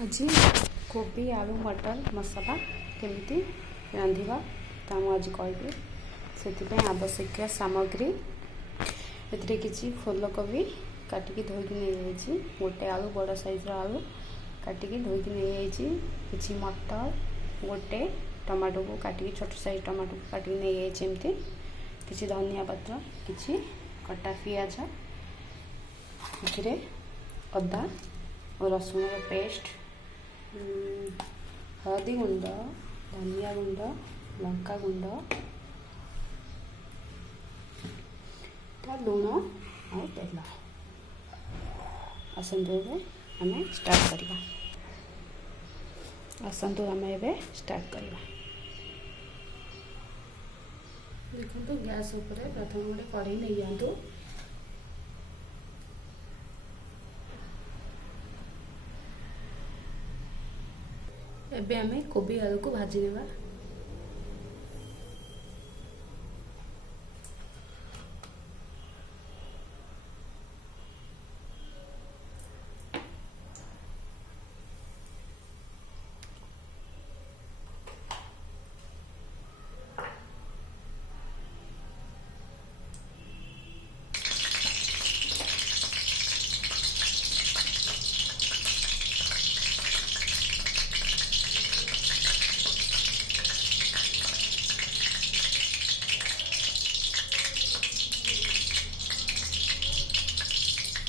आज कोबी आलू मटर मसला केमिति रांधिबा ता मु आज कहबी से आवश्यक सामग्री एथिरे किछि फूलकोबी काटिकी धोइकी नहीं जाइए गोटे आलू बड़ साइज आलू काटिकी धोइकी नहीं जाइए किछि मटर गोटे टमाटो को काटिकी छोट साइज टमाटो को काटिकी नहीं जाइए एमती किछि धनिया पत्र किछि कटा पियाज एथिरे अदा और रसुण पेस्ट हलदी गुंड धनिया गुंड लंका गुंड लुण और तेल आसतु आम स्टार्ट करवा आसतु आम ए स्टार्ट करवा देखो गैस उपर प्रथम गोटे कढ़ई नहीं जातु एबे आमे कोबी आलू को भाजी देवा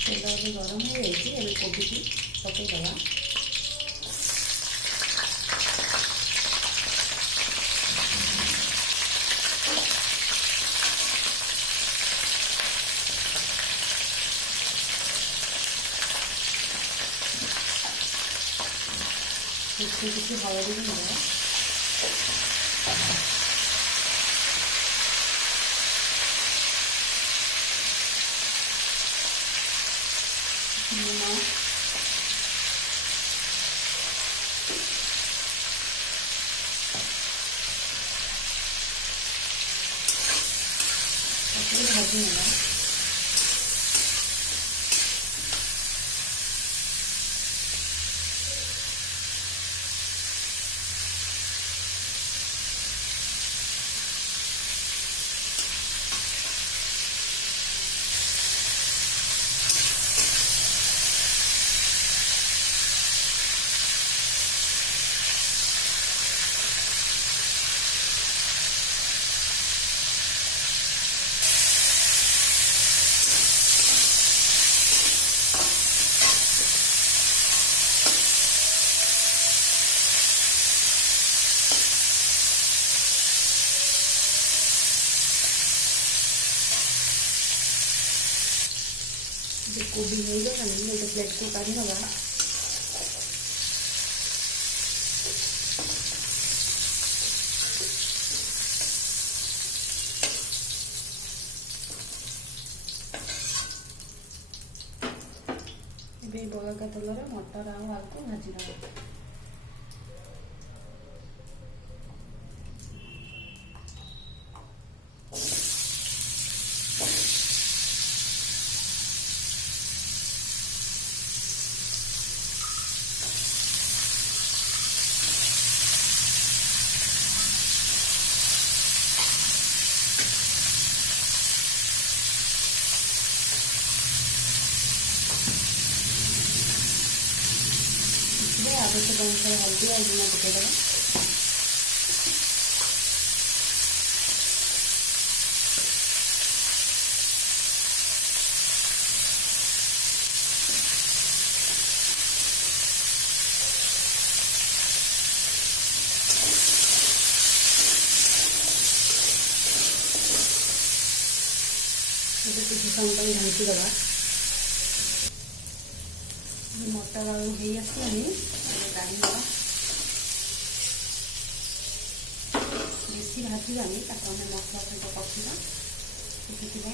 तेल गरम हो जाए कोबी की पकईदवा किसी हलदी भी ना भाजी ना कोबी हो गया नहीं प्लेट को काढ़ी नवा बड़का तेल मटर आलू को भाजी दवा आवश्यक अनुसार हल्दी और लुण पकईदे किसी समय ढांकी दवा मटर आलू हो आसलानी बेसी भाजवानी ताको आम मसला सहित कषा से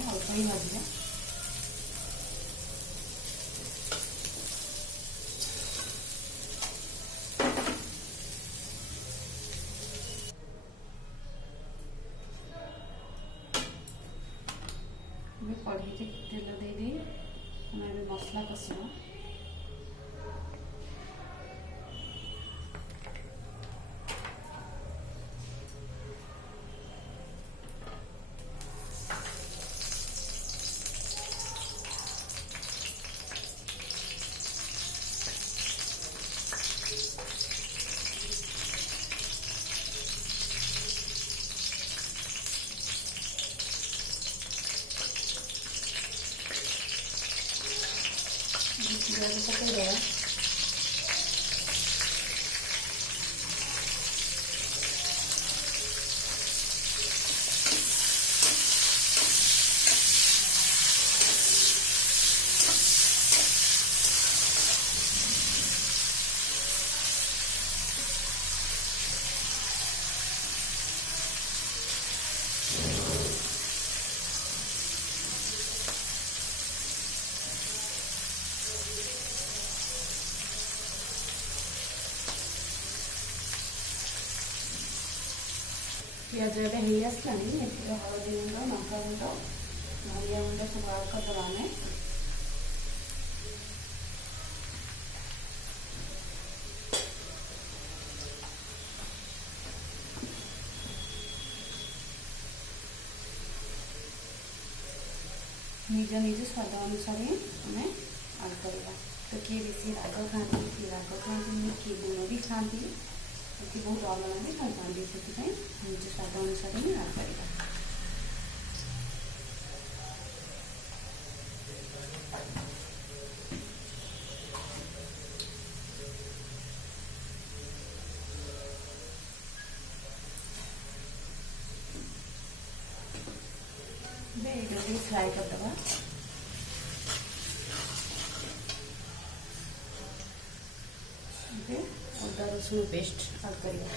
अल्प ही भाजा कढ़ई तेल दे मसला कषा ପିଆଜ ପକାଇଦେବା। पियाज एवं हो आसलानी हलदी गुंड लंका गुंड धनिया गुंड सब आड करदे आम निज निज स्वाद अनुसार आम आड करवा। तो किए बेसी राग खाती किए राग खाती किए लुण भी खाती ये बहुत अलग भी खाई पाती से निज स्वाद अनुसार ही आड करवा। फ्राई करदे अदा रसुण पेस्ट ऐड करवा।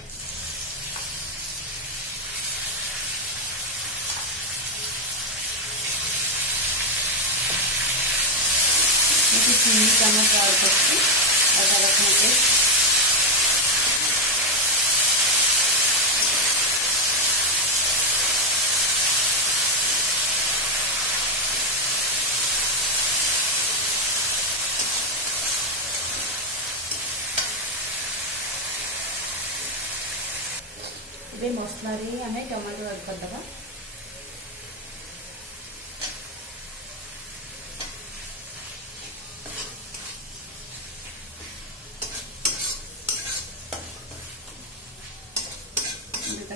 तीन चम्मच ऐड कर अदा रसुण पेस्ट। ये मसला आम टमाटो ऐड करदे।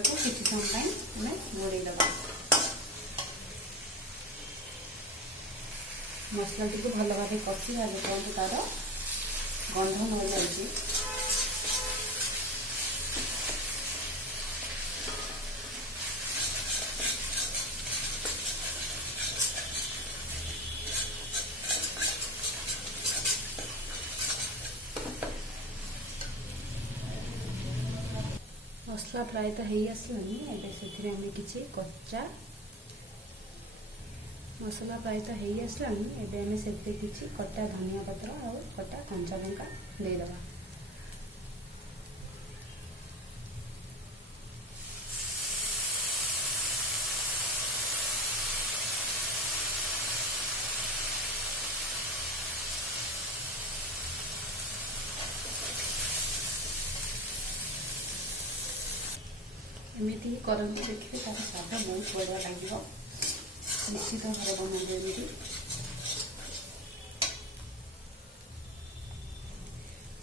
किसी समय घोड़े दबा मसला टी भल भाव कषा देखते तार गंध न जाए। मसला फ्राए तो हो आसलानी से किसी कच्चा मसला फ्राए तो हो आसलानी एवं से किसी कटा धनिया पत्र और कटा कंचा लंका देदेबा। एमती ही करते देखिए तार स्वाद बहुत बढ़िया लगे निश्चित भाव बनाइए एमती।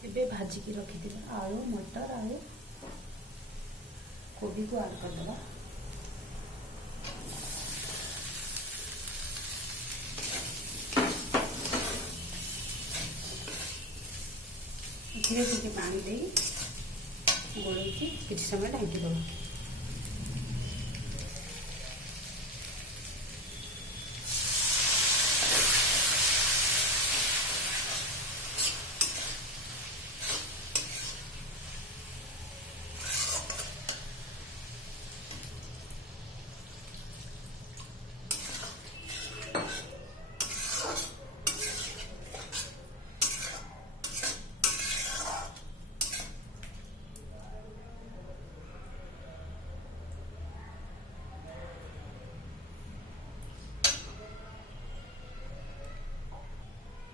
एबे भाजिकी रखी आलू मटर आलू कोबी को ऐड करदे। टे पानी दे गोल किसी समय ढांकी दबा।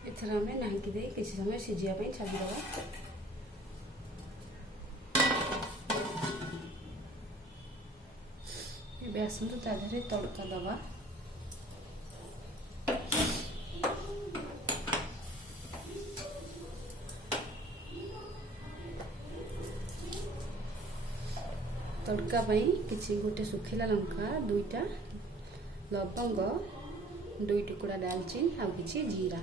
एथर आम नांकी दे किसी समय सीझापी छाड़ीद। एबे आसतु ताधरे तड़का दबा। तड़का किसी गोटे सुखिला लंका दुईटा लवंग दुई टुकड़ा दालचीनी आ किसी जीरा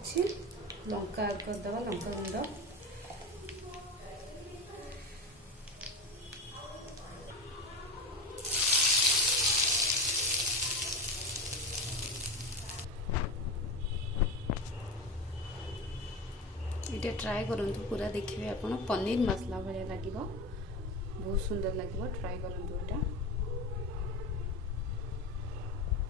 କିଛି ଲଙ୍କା ଆଡ୍ କରିଦେବା, ଲଙ୍କା ଗୁଣ୍ଡ। ये ट्राए करंतु, पूरा देखिए आपण पनीर मसला भाया लगे, बहुत सुंदर लगे, ट्राए करंतु।